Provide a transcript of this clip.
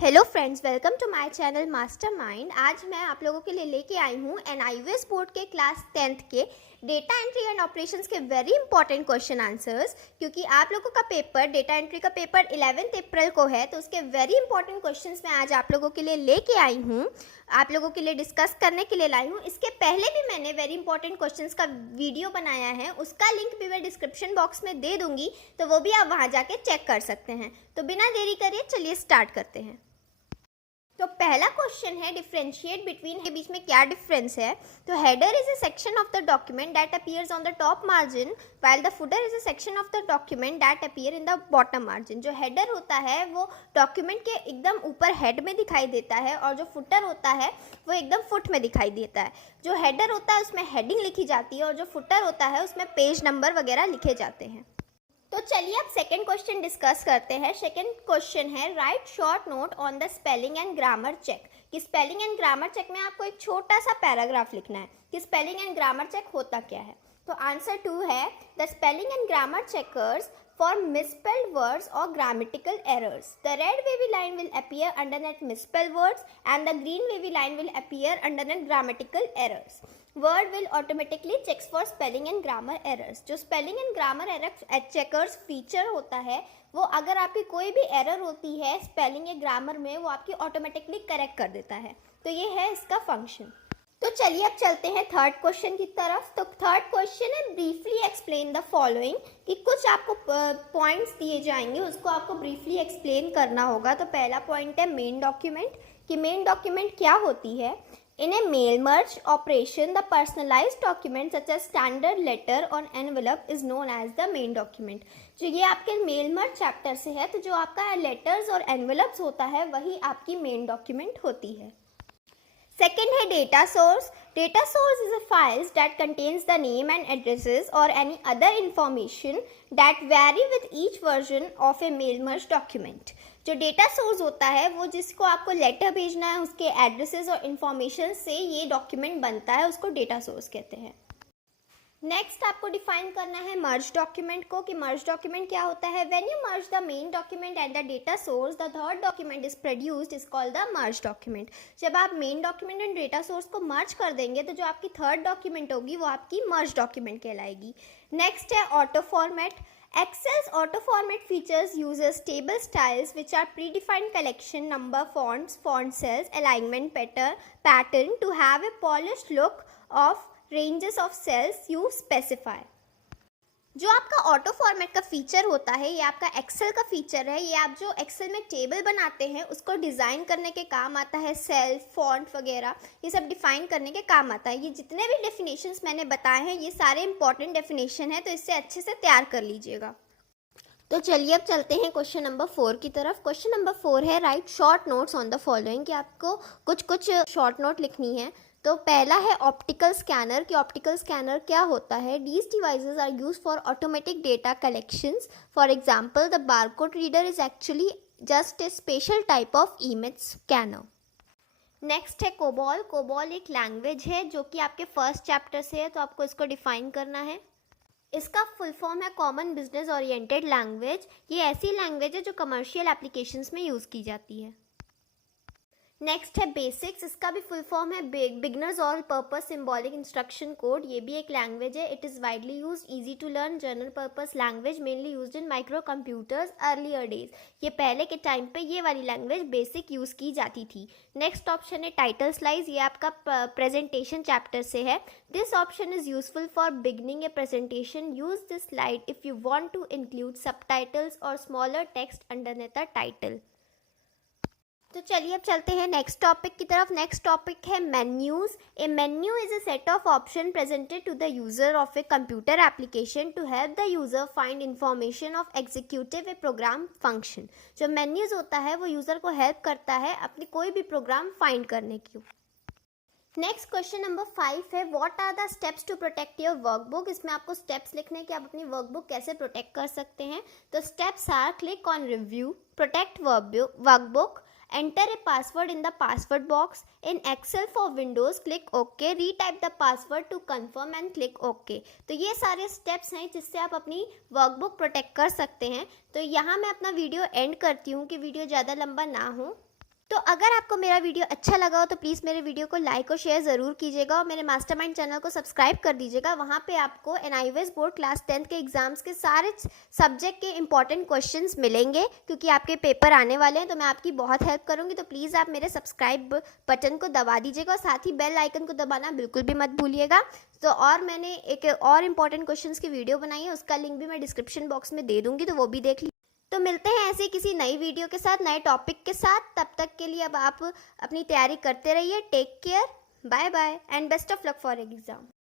Hello friends, welcome to my channel mastermind. आज मैं आप लोगों के लिए लेके आई हूँ एनआईवीएस बोर्ड के क्लास 10th के डेटा एंट्री एंड ऑपरेशंस के वेरी इंपॉर्टेंट क्वेश्चन आंसर्स। क्योंकि आप लोगों का पेपर डेटा एंट्री का पेपर 11 अप्रैल को है, तो उसके वेरी इंपॉर्टेंट क्वेश्चंस मैं आज आप लोगों के लिए लेके आई हूँ, आप लोगों के लिए डिस्कस करने के लिए लाई हूँ। इसके पहले भी मैंने वेरी इंपॉर्टेंट क्वेश्चंस का वीडियो बनाया है, उसका लिंक भी मैं डिस्क्रिप्शन बॉक्स में दे दूंगी, तो वो भी आप वहाँ जाके चेक कर सकते हैं। तो बिना देरी करिए चलिए स्टार्ट करते हैं। तो पहला क्वेश्चन है डिफरेंशिएट बिटवीन, के बीच में क्या डिफरेंस है। तो header is a section of the document that appears on the top margin while the footer is a section of the document that appear in the bottom margin. जो header होता है वो document के एकदम ऊपर head में दिखाई देता है, और जो फुटर होता है वो एकदम फुट में दिखाई देता है। जो हेडर होता है उसमें हेडिंग लिखी जाती है, और जो फुटर होता है उसमें पेज नंबर वगैरह लिखे जाते हैं। तो चलिए अब सेकंड क्वेश्चन डिस्कस करते हैं। सेकंड क्वेश्चन है write short note on the spelling and grammar check. कि स्पेलिंग एंड ग्रामर चेक में आपको एक छोटा सा पैराग्राफ लिखना है कि स्पेलिंग एंड ग्रामर चेक होता क्या है। तो आंसर 2 है the spelling and grammar checkers for misspelled words or grammatical errors. The red wavy line will appear underneath misspelled words and the green wavy line will appear underneath grammatical errors. Word will automatically checks for spelling and grammar errors. जो spelling and grammar error checkers feature होता है, वो अगर आपकी कोई भी error होती है स्पेलिंग या ग्रामर में, वो आपकी ऑटोमेटिकली करेक्ट कर देता है। तो ये है इसका फंक्शन। तो चलिए अब चलते हैं थर्ड क्वेश्चन की तरफ। तो थर्ड क्वेश्चन है ब्रीफली एक्सप्लेन द फॉलोइंग। कि कुछ आपको पॉइंट्स दिए जाएंगे, उसको आपको ब्रीफली एक्सप्लेन करना होगा। तो पहला पॉइंट है मेन डॉक्यूमेंट। कि मेन डॉक्यूमेंट क्या होती है। In a mail merge operation the personalised document such as standard letter on envelope is known as the main document. जो ये आपके मेल मर्ज चैप्टर से है, तो जो आपका लेटर्स और एनवेलप्स होता है वही आपकी मेन डॉक्यूमेंट होती है। Second है data source. Data source is a files that contains the name and addresses or any other information that vary with each version of a mail merge document. जो data source होता है वो जिसको आपको letter भेजना है, उसके एड्रेसेस और इन्फॉर्मेशन से ये डॉक्यूमेंट बनता है, उसको डेटा सोर्स कहते हैं। नेक्स्ट आपको डिफाइन करना है मर्ज डॉक्यूमेंट को। कि मर्ज डॉक्यूमेंट क्या होता है। When you merge the main document and the data source the third document is produced is called the merge document. जब आप main document and data source को मर्ज कर देंगे, तो जो आपकी थर्ड डॉक्यूमेंट होगी वो आपकी मर्ज डॉक्यूमेंट कहलाएगी। नेक्स्ट है auto format. Excel's auto format features uses table styles which are predefined collection number, fonts, font cells, alignment pattern to have a polished look of ranges of cells you specify. जो आपका auto format का feature होता है, ये आपका Excel का feature है। ये आप जो एक्सेल में टेबल बनाते हैं उसको डिज़ाइन करने के काम आता है। सेल, फॉन्ट वगैरह ये सब डिफाइन करने के काम आता है। ये जितने भी डेफिनेशंस मैंने बताए हैं ये सारे इंपॉर्टेंट डेफिनेशन है, तो इससे अच्छे से तैयार कर लीजिएगा। तो चलिए अब चलते हैं क्वेश्चन नंबर 4 की तरफ। क्वेश्चन नंबर 4 है write short notes on the following. कि आपको कुछ शॉर्ट नोट लिखनी है। तो पहला है ऑप्टिकल स्कैनर। कि ऑप्टिकल स्कैनर क्या होता है। These devices are use for automatic data collections. For example the barcode reader is actually just a special type of image scanner. Next है कोबॉल। कोबॉल एक लैंग्वेज है जो कि आपके फर्स्ट चैप्टर से है, तो आपको इसको डिफाइन करना है। इसका फुल फॉर्म है कॉमन बिजनेस ओरिएंटेड लैंग्वेज। ये ऐसी लैंग्वेज है जो कमर्शियल एप्लीकेशंस में यूज़ की जाती है। नेक्स्ट है बेसिक्स। इसका भी फुल फॉर्म है beginners all purpose symbolic instruction code. ये भी एक लैंग्वेज है। It is widely use, easy to learn, general purpose language mainly used in micro computers earlier days. ये पहले के टाइम पे ये वाली लैंग्वेज बेसिक यूज़ की जाती थी। नेक्स्ट ऑप्शन है टाइटल स्लाइड। ये आपका प्रेजेंटेशन चैप्टर से है। This option is useful for beginning a presentation. Use this slide if you want to include subtitles और smaller text underneath the title. तो चलिए अब चलते हैं नेक्स्ट टॉपिक की तरफ। नेक्स्ट टॉपिक है menus. A menu is a set of option presented to the user of a computer application to help the user find information of executive a program function. जो menus होता है वो user को help करता है अपनी कोई भी प्रोग्राम फाइंड करने की। नेक्स्ट क्वेश्चन नंबर 5 है what are the steps to protect your workbook. इसमें आपको स्टेप्स लिखने कि आप अपनी वर्कबुक कैसे प्रोटेक्ट कर सकते हैं। तो steps are click on review, protect workbook, enter a password in the password box. In Excel for Windows click OK, retype the password to confirm and click OK. तो ये सारे स्टेप्स हैं जिससे आप अपनी वर्कबुक प्रोटेक्ट कर सकते हैं। तो यहाँ मैं अपना वीडियो एंड करती हूँ कि वीडियो ज़्यादा लंबा ना हो। तो अगर आपको मेरा वीडियो अच्छा लगा हो तो प्लीज़ मेरे वीडियो को लाइक और शेयर ज़रूर कीजिएगा और मेरे मास्टरमाइंड चैनल को सब्सक्राइब कर दीजिएगा। वहाँ पे आपको एनआईवीएस बोर्ड क्लास 10th के एग्जाम्स के सारे सब्जेक्ट के इंपॉर्टेंट क्वेश्चंस मिलेंगे, क्योंकि आपके पेपर आने वाले हैं तो मैं आपकी बहुत हेल्प करूँगी। तो प्लीज़ आप मेरे सब्सक्राइब बटन को दबा दीजिएगा और साथ ही बेल आइकन को दबाना बिल्कुल भी मत भूलिएगा। तो और मैंने एक और इम्पॉर्टेंट क्वेश्चंस की वीडियो बनाई है, उसका लिंक भी मैं डिस्क्रिप्शन बॉक्स में दे दूँगी, तो वो भी देख लीजिए। तो मिलते हैं ऐसे किसी नई वीडियो के साथ, नए टॉपिक के साथ। तब तक के लिए अब आप अपनी तैयारी करते रहिए। Take care, bye bye and best of luck for exam.